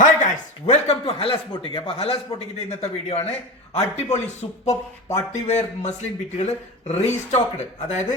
Hi guys welcome to Halas boutique അപ്പൊ ഹലാസ് ബോട്ടിക്കിന്റെ ഇന്നത്തെ വീഡിയോ ആണ് അടിപൊളി സൂപ്പർ പാർട്ടിവെയർ മസ്ലിൻ ബിറ്റുകൾ റീസ്റ്റോക്ക്ഡ് അതായത്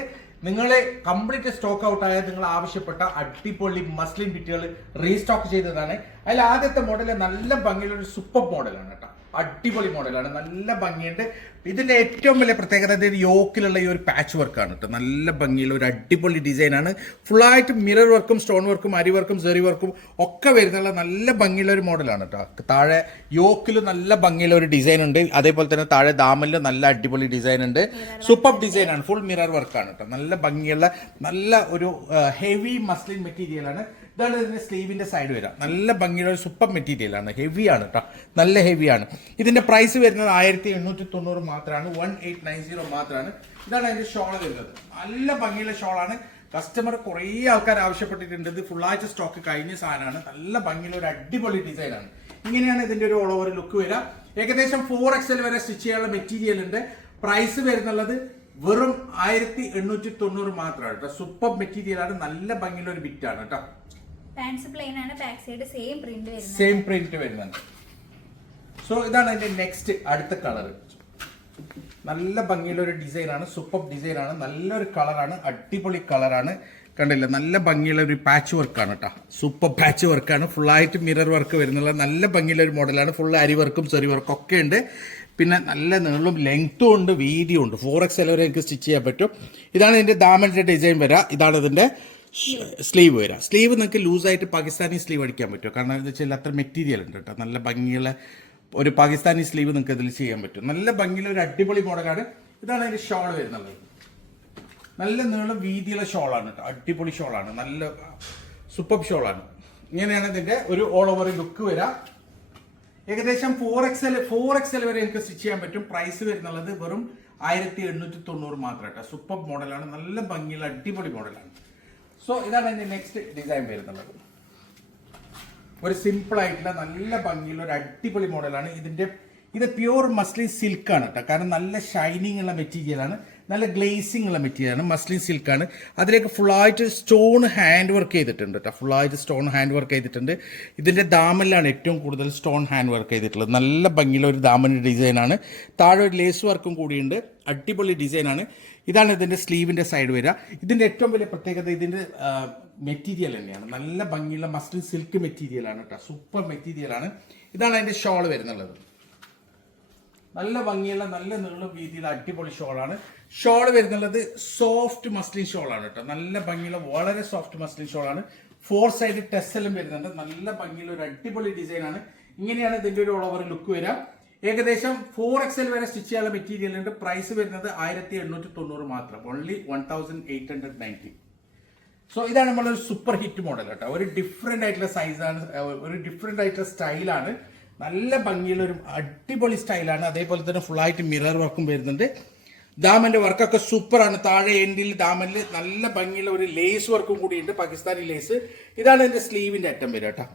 നിങ്ങളെ കംപ്ലീറ്റ് സ്റ്റോക്ക് ഔട്ട് ആയ നിങ്ങൾ ആവശ്യപ്പെട്ട അടിപൊളി മസ്ലിൻ ബിറ്റുകൾ റീസ്റ്റോക്ക് ചെയ്തതാണ്. അതിൽ ആദ്യത്തെ മോഡൽ നല്ല ഭംഗിയുള്ള ഒരു സൂപ്പർ മോഡലാണ് കേട്ടോ. അടിപൊളി മോഡലാണ്. നല്ല ഭംഗിയുണ്ട്. ഇതിന്റെ ഏറ്റവും വലിയ പ്രത്യേകത ഇത് യോക്കിലുള്ള ഈ ഒരു പാച്ച് വർക്കാണ് കേട്ടോ നല്ല ഭംഗിയുള്ള ഒരു അടിപൊളി ഡിസൈനാണ് ഫുള്ളായിട്ട് മിറർ വർക്കും സ്റ്റോൺ വർക്കും അരി വർക്കും സെറി വർക്കും ഒക്കെ വരുന്നുള്ള നല്ല ഭംഗിയുള്ള ഒരു മോഡലാണ് കേട്ടോ താഴെ യോക്കിൽ നല്ല ഭംഗിയുള്ള ഒരു ഡിസൈൻ ഉണ്ട്. അതേപോലെ തന്നെ താഴെ ദാമലിൽ നല്ല അടിപൊളി ഡിസൈൻ ഉണ്ട്. സൂപ്പർ ഡിസൈനാണ് ഫുൾ മിറർ വർക്കാണ് കേട്ടോ നല്ല ഭംഗിയുള്ള നല്ല ഒരു ഹെവി മസ്ലിൻ മെറ്റീരിയലാണ് ഇതാണ് ഇതിന്റെ സ്ലീവിന്റെ സൈഡ് വരാം നല്ല ഭംഗിയുള്ള ഒരു സൂപ്പർ മെറ്റീരിയൽ ആണ്. ഹെവി ആണ് കേട്ടോ നല്ല ഹെവിയാണ് ഇതിന്റെ പ്രൈസ് വരുന്നത് ആയിരത്തി എണ്ണൂറ്റി തൊണ്ണൂറ് മാത്രമാണ്. വൺ എയ്റ്റ് നയൻ സീറോ മാത്രമാണ്. ഇതാണ് അതിന്റെ ഷോൾ വരുന്നത്. നല്ല ഭംഗിയുള്ള ഷോളാണ് കസ്റ്റമർ കുറേ ആൾക്കാർ ആവശ്യപ്പെട്ടിട്ടുണ്ട്. ഇത് ഫുള്ളായിട്ട് സ്റ്റോക്ക് കഴിഞ്ഞ സാധനമാണ്. നല്ല ഭംഗിയുള്ള ഒരു അടിപൊളി ഡിസൈനാണ് ഇങ്ങനെയാണ് ഇതിന്റെ ഒരു ഓൾ ലുക്ക് വരിക. ഏകദേശം ഫോർ എക്സൽ വരെ സ്റ്റിച്ച് ചെയ്യാനുള്ള മെറ്റീരിയൽ ഉണ്ട്. പ്രൈസ് വരുന്നുള്ളത് വെറും ആയിരത്തി എണ്ണൂറ്റി തൊണ്ണൂറ് മാത്രമാണ് കേട്ടോ സൂപ്പർ മെറ്റീരിയൽ ആണ്. നല്ല ഭംഗിയുള്ള ഒരു ബിറ്റാണ് കേട്ടോ പ്ലെയിൻ ആണ് ബാക്ക് സൈഡ് സെയിം പ്രിന്റ് വരുന്നത്. വരുന്നുണ്ട് സോ ഇതാണ് അതിന്റെ നെക്സ്റ്റ് അടുത്ത കളർ നല്ല ഭംഗിയുള്ള ഒരു ഡിസൈനാണ് സൂപ്പർ ഡിസൈനാണ് നല്ലൊരു കളറാണ് അടിപൊളി കളറാണ് കണ്ടില്ല? നല്ല ഭംഗിയുള്ള ഒരു പാച്ച് വർക്കാണ് കേട്ടോ സൂപ്പർ പാച്ച് വർക്കാണ് ഫുള്ളായിട്ട് മിറർ വർക്ക് വരുന്നുള്ള നല്ല ഭംഗിയുള്ള ഒരു മോഡലാണ് ഫുൾ അരി വർക്കും ചെറി വർക്കും ഒക്കെ ഉണ്ട്. പിന്നെ നല്ല നീളും ലെങ്ത്തും ഉണ്ട് വീതിയും ഉണ്ട്. ഫോർ എക്സ് വരെ എനിക്ക് സ്റ്റിച്ച് ചെയ്യാൻ പറ്റും. ഇതാണ് ഇതിന്റെ ദാമന്റെ ഡിസൈൻ വരിക ഇതാണ് ഇതിന്റെ സ്ലീവ് വരാം. സ്ലീവ് നിങ്ങൾക്ക് ലൂസായിട്ട് പാകിസ്ഥാനി സ്ലീവ് അടിക്കാൻ പറ്റും കാരണം എന്താ വെച്ചാൽ അത്ര മെറ്റീരിയൽ ഉണ്ട് കേട്ടോ. നല്ല ഭംഗിയുള്ള ഒരു പാകിസ്ഥാനി സ്ലീവ് നിങ്ങൾക്ക് ഇതിൽ ചെയ്യാൻ പറ്റും. നല്ല ഭംഗിയുള്ള ഒരു അടിപൊളി മോഡലാണ്. ഇതാണ് അതിന്റെ ഷോൾ വരുന്നത്. നല്ല നീളം വീതിയുള്ള ഷോളാണ് കേട്ടോ. അടിപൊളി ഷോളാണ്. നല്ല സൂപ്പർ ഷോളാണ്. ഇങ്ങനെയാണ് ഇതിന്റെ ഒരു ഓൾ ഓവർ ലുക്ക് വരാം. ഏകദേശം ഫോർ എക്സൽ ഫോർ എക്സൽ വരെ എനിക്ക് സ്റ്റിച്ച് ചെയ്യാൻ പറ്റും. പ്രൈസ് വരുന്നുള്ളത് വെറും ആയിരത്തി എണ്ണൂറ്റി തൊണ്ണൂറ് മാത്രം കേട്ടോ. സൂപ്പർ മോഡലാണ് നല്ല ഭംഗിയുള്ള അടിപൊളി മോഡലാണ് സോ ഇതാണ് എന്റെ നെക്സ്റ്റ് ഡിസൈൻ വരുന്നുള്ളത്. ഒരു സിമ്പിൾ ആയിട്ടുള്ള നല്ല ഭംഗിയുള്ള ഒരു അടിപൊളി മോഡലാണ് ഇതിന്റെ ഇത് പ്യുവർ മസ്ലി സിൽക്കാണ് കേട്ടോ കാരണം നല്ല ഷൈനിങ് ഉള്ള മെറ്റീരിയൽ ആണ്. നല്ല ഗ്ലേസിംഗ് ഉള്ള മെറ്റീരിയൽ ആണ്. മസ്ലിൻ സിൽക്ക് ആണ്. അതിലേക്ക് ഫുള്ളായിട്ട് സ്റ്റോൺ ഹാൻഡ് വർക്ക് ചെയ്തിട്ടുണ്ട് കേട്ടോ ഫുള്ളായിട്ട് സ്റ്റോൺ ഹാൻഡ് വർക്ക് ചെയ്തിട്ടുണ്ട്. ഇതിന്റെ ദാമനിലാണ് ഏറ്റവും കൂടുതൽ സ്റ്റോൺ ഹാൻഡ് വർക്ക് ചെയ്തിട്ടുള്ളത്. നല്ല ഭംഗിയുള്ള ഒരു ദാമന്റെ ഡിസൈനാണ് താഴെ ഒരു ലേസ് വർക്കും കൂടിയുണ്ട്. അടിപൊളി ഡിസൈനാണ് ഇതാണ് ഇതിന്റെ സ്ലീവിന്റെ സൈഡ് വരിക. ഇതിന്റെ ഏറ്റവും വലിയ പ്രത്യേകത ഇതിന്റെ മെറ്റീരിയൽ തന്നെയാണ്. നല്ല ഭംഗിയുള്ള മസ്ലിൻ സിൽക്ക് മെറ്റീരിയലാണ് കേട്ടോ സൂപ്പർ മെറ്റീരിയലാണ് ഇതാണ് അതിന്റെ ഷോൾ വരുന്നുള്ളത്. നല്ല ഭംഗിയുള്ള നല്ല നീളം വീതിയുള്ള അടിപൊളി ഷോളാണ്. ഷോൾ വരുന്നുള്ളത് സോഫ്റ്റ് മസ്ലിൻ ഷോളാണ് കേട്ടോ. നല്ല ഭംഗിയുള്ള വളരെ സോഫ്റ്റ് മസ്ലിൻ ഷോളാണ് ഫോർ സൈഡ് ടെസ്സലും വരുന്നുണ്ട്. നല്ല ഭംഗിയുള്ള ഒരു അടിപൊളി ഡിസൈനാണ് ഇങ്ങനെയാണ് ഇതിന്റെ ഒരു ഓൾ ഓവർ ലുക്ക് വരിക ഏകദേശം ഫോർ എക്സൽ വരെ സ്റ്റിച്ച് ചെയ്യാനുള്ള മെറ്റീരിയൽ ഉണ്ട്. പ്രൈസ് വരുന്നത് ആയിരത്തി എണ്ണൂറ്റി തൊണ്ണൂറ് മാത്രം. Only one thousand eight hundred ninety so ഇതാണ് നമ്മളൊരു സൂപ്പർ ഹിറ്റ് മോഡൽ കേട്ടോ. ഒരു ഡിഫറെന്റ് ആയിട്ടുള്ള സൈസാണ് ഒരു ഡിഫറെന്റ് ആയിട്ടുള്ള സ്റ്റൈലാണ് നല്ല ഭംഗിയുള്ള ഒരു അടിപൊളി സ്റ്റൈലാണ്. അതേപോലെ തന്നെ ഫുൾ ആയിട്ട് മിറർ വർക്കും വരുന്നുണ്ട്. ദാമന്റെ വർക്കൊക്കെ സൂപ്പറാണ്. താഴെ എൻഡിൽ ദാമനിൽ നല്ല ഭംഗിയുള്ള ഒരു ലേസ് വർക്കും കൂടിയുണ്ട്. പാകിസ്ഥാനി ലേസ് ഇതാണ് എന്റെ സ്ലീവിന്റെ അറ്റം വരിക കേട്ടോ.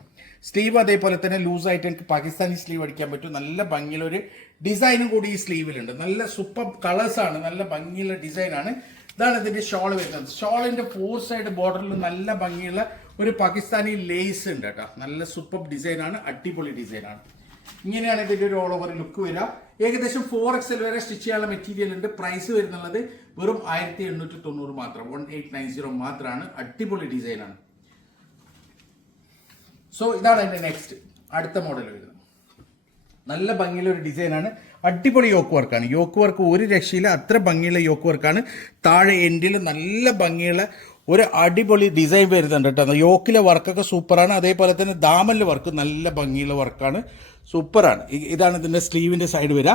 സ്ലീവ് അതേപോലെ തന്നെ ലൂസായിട്ട് എനിക്ക് പാകിസ്ഥാനി സ്ലീവ് അടിക്കാൻ പറ്റും. നല്ല ഭംഗിയുള്ള ഒരു ഡിസൈനും കൂടി ഈ സ്ലീവിലുണ്ട് നല്ല സൂപ്പർ കളേഴ്സ് ആണ്. നല്ല ഭംഗിയുള്ള ഡിസൈനാണ് ഇതാണ് ഇതിന്റെ ഷോൾ വരുന്നത്. ഷോളിന്റെ ഫോർ സൈഡ് ബോർഡറിൽ നല്ല ഭംഗിയുള്ള ഒരു പാകിസ്ഥാനി ലേസ് ഉണ്ട് കേട്ടോ. നല്ല സൂപ്പർ ഡിസൈനാണ് അടിപൊളി ഡിസൈനാണ് ഇങ്ങനെയാണ് ഇതിന്റെ ഒരു ഓൾ ഓവർ ലുക്ക് വരിക. ഏകദേശം ഫോർ എക്സൽ വരെ സ്റ്റിച്ച് ചെയ്യാനുള്ള മെറ്റീരിയൽ ഉണ്ട്. പ്രൈസ് വരുന്നുള്ളത് വെറും ആയിരത്തി എണ്ണൂറ്റി തൊണ്ണൂറ് മാത്രം. വൺ എയ്റ്റ് നയൻ സീറോ മാത്രമാണ്. അടിപൊളി ഡിസൈനാണ് സോ ഇതാണ് എന്റെ നെക്സ്റ്റ് അടുത്ത മോഡൽ വരുന്നത്. നല്ല ഭംഗിയുള്ള ഒരു ഡിസൈനാണ് അടിപൊളി യോക്ക് വർക്കാണ് യോക്ക് വർക്ക് ഒരു രക്ഷയില്ല. അത്ര ഭംഗിയുള്ള യോക്ക് വർക്കാണ് താഴെ എൻഡിൽ നല്ല ഭംഗിയുള്ള ഒരു അടിപൊളി ഡിസൈൻ വരുന്നുണ്ട് കേട്ടോ. യോക്കിലെ വർക്കൊക്കെ സൂപ്പറാണ്. അതേപോലെ തന്നെ ദാമലിലെ വർക്ക് നല്ല ഭംഗിയുള്ള വർക്കാണ് സൂപ്പറാണ്. ഇതാണ് ഇതിന്റെ സ്ലീവിന്റെ സൈഡ് വരിക.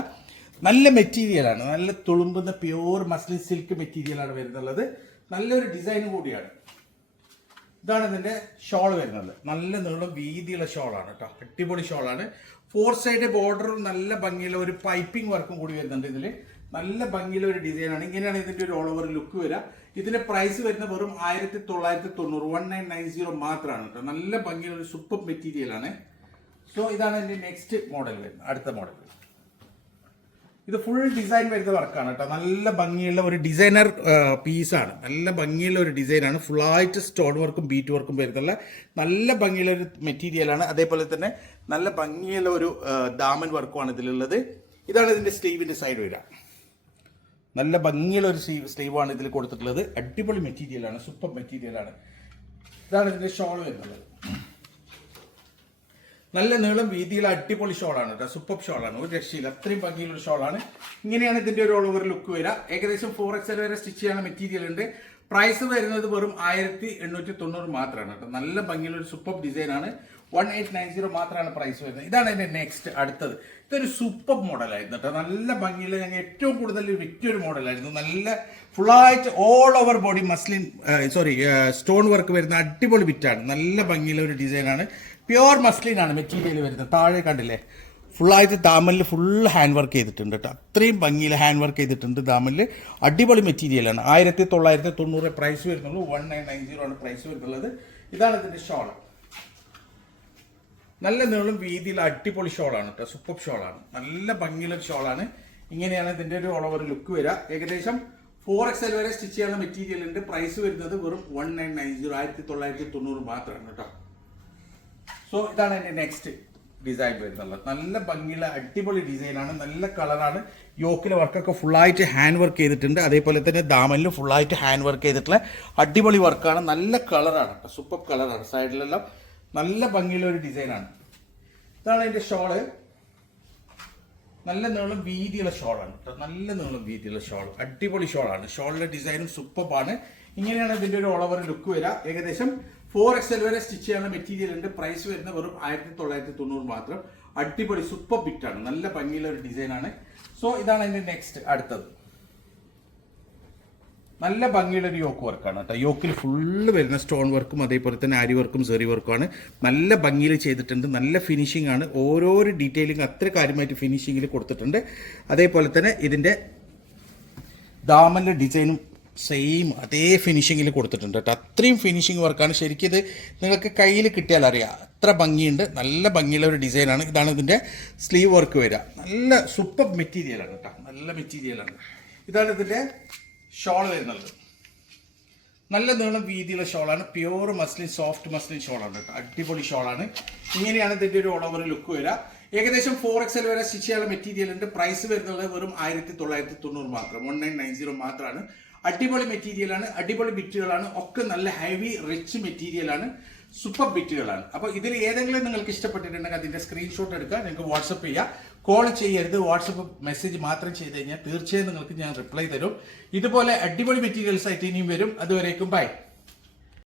നല്ല മെറ്റീരിയലാണ് നല്ല തുളുമ്പുന്ന പ്യൂർ മസ്ലിൻ സിൽക്ക് മെറ്റീരിയലാണ് വരുന്നുള്ളത്. നല്ലൊരു ഡിസൈൻ കൂടിയാണ്. ഇതാണ് ഇതിന്റെ ഷോൾ വരുന്നത്. നല്ല നീളം വീതിയുള്ള ഷോളാണ് കേട്ടോ. അടിപൊളി ഷോളാണ് ഫോർ സൈഡ് ബോർഡറും നല്ല ഭംഗിയുള്ള ഒരു പൈപ്പിംഗ് വർക്കും കൂടി വരുന്നുണ്ട് ഇതിൽ നല്ല ഭംഗിയുള്ള ഒരു ഡിസൈനാണ് ഇങ്ങനെയാണ് ഇതിന്റെ ഒരു ഓൾ ഓവർ ലുക്ക് വരിക. ഇതിന്റെ പ്രൈസ് വരുന്ന വെറും ആയിരത്തി തൊള്ളായിരത്തി തൊണ്ണൂറ് വൺ നയൻ നയൻ സീറോ മാത്രമാണ് കേട്ടോ നല്ല ഭംഗിയുള്ള ഒരു സൂപ്പർ മെറ്റീരിയലാണ് സോ ഇതാണ് എന്റെ നെക്സ്റ്റ് മോഡൽ വരുന്നത് അടുത്ത മോഡൽ ഇത് ഫുൾ ഡിസൈൻ വരുന്ന വർക്കാണ് കേട്ടോ നല്ല ഭംഗിയുള്ള ഒരു ഡിസൈനർ പീസാണ് നല്ല ഭംഗിയുള്ള ഒരു ഡിസൈനാണ് ആയിട്ട് സ്റ്റോൺ വർക്കും ബീറ്റ് വർക്കും വരുന്നുള്ള നല്ല ഭംഗിയുള്ള ഒരു മെറ്റീരിയലാണ് അതേപോലെ തന്നെ നല്ല ഭംഗിയുള്ള ഒരു ദാമൻ വർക്കുമാണ് ഇതിലുള്ളത്. ഇതാണ് ഇതിന്റെ സ്ലീവിന്റെ സൈഡ് വരിക. നല്ല ഭംഗിയുള്ള ഒരു സ്ലീവ് സ്ലീവാണ് ഇതിൽ കൊടുത്തിട്ടുള്ളത്. അടിപൊളി മെറ്റീരിയലാണ് സൂപ്പർ മെറ്റീരിയലാണ്. ഇതാണ് ഇതിന്റെ ഷോൾ വരുന്നത്. നല്ല നീളം വീതിയിലെ അടിപൊളി ഷോളാണ് കേട്ടോ സൂപ്പർ ഷോളാണ്. ഒരു രക്ഷയില്ല അത്രയും ഭംഗിയുള്ള ഷോളാണ്. ഇങ്ങനെയാണ് ഇതിന്റെ ഒരു ഓൾ ഓവർ ലുക്ക് വരിക. ഏകദേശം ഫോർ എക്സ് വരെ സ്റ്റിച്ച് ചെയ്യുന്ന മെറ്റീരിയൽ ഉണ്ട്. പ്രൈസ് വരുന്നത് വെറും ആയിരത്തി എണ്ണൂറ്റി തൊണ്ണൂറ് മാത്രമാണ് കേട്ടോ. നല്ല ഭംഗിയുള്ള ഒരു സൂപ്പർ ഡിസൈൻ ആണ്. വൺ എയ്റ്റ് നയൻ സീറോ മാത്രമാണ് പ്രൈസ് വരുന്നത്. ഇതാണ് എന്റെ നെക്സ്റ്റ് അടുത്തത്. ഇതൊരു സൂപ്പർ മോഡലായിരുന്നു കേട്ടോ. നല്ല ഭംഗിയുള്ള ഞങ്ങൾ ഏറ്റവും കൂടുതൽ വിറ്റൊരു ഒരു മോഡലായിരുന്നു നല്ല ഫുള്ളായിട്ട് all over body muslin sorry stone work വരുന്ന അടിപൊളി വിറ്റാണ്. നല്ല ഭംഗിയുള്ള ഒരു ഡിസൈനാണ് പ്യുവർ മസ്ലിൻ ആണ് മെറ്റീരിയൽ വരുന്നത്. താഴെ കണ്ടില്ലേ? ഫുള്ളായിട്ട് ദാമലിൽ ഫുൾ ഹാൻഡ് വർക്ക് ചെയ്തിട്ടുണ്ട് കേട്ടോ. അത്രയും ഭംഗിയിൽ ഹാൻഡ് വർക്ക് ചെയ്തിട്ടുണ്ട് ദാമലിൽ അടിപൊളി മെറ്റീരിയലാണ് ആയിരത്തി തൊള്ളായിരത്തി തൊണ്ണൂറ് പ്രൈസ് വരുന്നുള്ളൂ. വൺ നയൻ നയൻ സീറോ ആണ് പ്രൈസ് വരുന്നുള്ളത്. ഇതാണ് ഇതിന്റെ ഷോൾ നല്ല നീളം വീതിയിൽ അടിപൊളി ഷോളാണ് കേട്ടോ. സൂപ്പർ ഷോളാണ് നല്ല ഭംഗിയുള്ള ഷോളാണ് ഇങ്ങനെയാണ് ഇതിന്റെ ഒരു ഓൾ ഓവർ ലുക്ക് വരിക. ഏകദേശം ഫോർ എക്സ് എൽ വരെ സ്റ്റിച്ച് ചെയ്യാനുള്ള മെറ്റീരിയൽ ഉണ്ട്. പ്രൈസ് വരുന്നത് വെറും വൺ നയൻ നയൻ സീറോ ആയിരത്തി തൊള്ളായിരത്തി തൊണ്ണൂറ് മാത്രമാണ് കേട്ടോ. സോ ഇതാണ് എന്റെ നെക്സ്റ്റ് ഡിസൈൻ വരുന്നുള്ളത്. നല്ല ഭംഗിയുള്ള അടിപൊളി ഡിസൈനാണ് നല്ല കളറാണ് യോക്കിലെ വർക്കൊക്കെ ഫുള്ളായിട്ട് ഹാൻഡ് വർക്ക് ചെയ്തിട്ടുണ്ട്. അതേപോലെ തന്നെ ദാമനിൽ ഫുള്ളായിട്ട് ഹാൻഡ് വർക്ക് ചെയ്തിട്ടുള്ള അടിപൊളി വർക്കാണ് നല്ല കളറാണ് സൂപ്പർ കളറാണ് സൈഡിലെല്ലാം നല്ല ഭംഗിയുള്ള ഒരു ഡിസൈനാണ് ഇതാണ് അതിന്റെ ഷോൾ നല്ല നീളം വീതിയുള്ള ഷോളാണ് കേട്ടോ നല്ല നീളം വീതിയുള്ള ഷോൾ അടിപൊളി ഷോളാണ് ഷോളിന്റെ ഡിസൈനും സൂപ്പറാണ് ഇങ്ങനെയാണ് ഇതിന്റെ ഒരു ഓളവർ ലുക്ക് വരിക. ഏകദേശം ഫോർ എക്സ് എൽ വരെ സ്റ്റിച്ച് ചെയ്യാനുള്ള മെറ്റീരിയൽ ഉണ്ട്. പ്രൈസ് വരുന്നത് വെറും ആയിരത്തി തൊള്ളായിരത്തി തൊണ്ണൂറ് മാത്രം. അടിപൊളി സൂപ്പർ ബിറ്റാണ് നല്ല ഭംഗിയുള്ള ഒരു ഡിസൈനാണ് സോ ഇതാണ് അതിന്റെ നെക്സ്റ്റ് അടുത്തത്. നല്ല ഭംഗിയുള്ള ഒരു യോക്ക് വർക്കാണ് കേട്ടോ. യോക്കിൽ ഫുള്ള് വരുന്ന സ്റ്റോൺ വർക്കും അതേപോലെ തന്നെ ആരി വർക്കും സെറി വർക്കുമാണ് നല്ല ഭംഗിയിൽ ചെയ്തിട്ടുണ്ട്. നല്ല ഫിനിഷിംഗ് ആണ്. ഓരോരോ ഡീറ്റെയിലിംഗ് അത്ര കാര്യമായിട്ട് ഫിനിഷിങ്ങിൽ കൊടുത്തിട്ടുണ്ട്. അതേപോലെ തന്നെ ഇതിന്റെ ദാമന്റെ ഡിസൈനും സെയിം അതേ ഫിനിഷിങ്ങിൽ കൊടുത്തിട്ടുണ്ട് കേട്ടോ. അത്രയും ഫിനിഷിങ് വർക്കാണ് ശരിക്കും ഇത് നിങ്ങൾക്ക് കയ്യിൽ കിട്ടിയാൽ അറിയാം. അത്ര ഭംഗിയുണ്ട്. നല്ല ഭംഗിയുള്ള ഒരു ഡിസൈനാണ് ഇതാണ് ഇതിന്റെ സ്ലീവ് വർക്ക് വരിക. നല്ല സൂപ്പർ മെറ്റീരിയലാണ് കേട്ടോ. നല്ല മെറ്റീരിയലാണ് ഇതാണ് ഇതിന്റെ ഷോൾ വരുന്നത്. നല്ല നീളം വീതിയുള്ള ഷോളാണ് പ്യുവർ മസ്ലിൻ സോഫ്റ്റ് മസ്ലിൻ ഷോളാണ് കേട്ടോ. അടിപൊളി ഷോളാണ് ഇങ്ങനെയാണ് ഇതിന്റെ ഒരു ഓൾ ഓവർ ലുക്ക് വരിക. ഏകദേശം ഫോർ എക്സ് എൽ വരെ സ്റ്റിച്ച് ചെയ്യാനുള്ള മെറ്റീരിയൽ ഉണ്ട്. പ്രൈസ് വരുന്നത് വെറും ആയിരത്തി തൊള്ളായിരത്തി തൊണ്ണൂറ് മാത്രം. വൺ നയൻ നയൻ സീറോ മാത്രമാണ്. അടിപൊളി മെറ്റീരിയലാണ് അടിപൊളി ബിറ്റുകളാണ് ഒക്കെ നല്ല ഹെവി റിച്ച് മെറ്റീരിയലാണ് സൂപ്പർ ബിറ്റുകളാണ്. അപ്പോൾ ഇതിൽ ഏതെങ്കിലും നിങ്ങൾക്ക് ഇഷ്ടപ്പെട്ടിട്ടുണ്ടെങ്കിൽ അതിന്റെ സ്ക്രീൻഷോട്ട് എടുക്കുക നിങ്ങൾക്ക് വാട്സപ്പ് ചെയ്യുക കോൾ ചെയ്യരുത് വാട്സപ്പ് മെസ്സേജ് മാത്രം ചെയ്ത് കഴിഞ്ഞാൽ തീർച്ചയായും നിങ്ങൾക്ക് ഞാൻ റിപ്ലൈ തരും. ഇതുപോലെ അടിപൊളി മെറ്റീരിയൽസ് ആയിട്ട് ഇനിയും വരും. അതുവരേക്കും ബൈ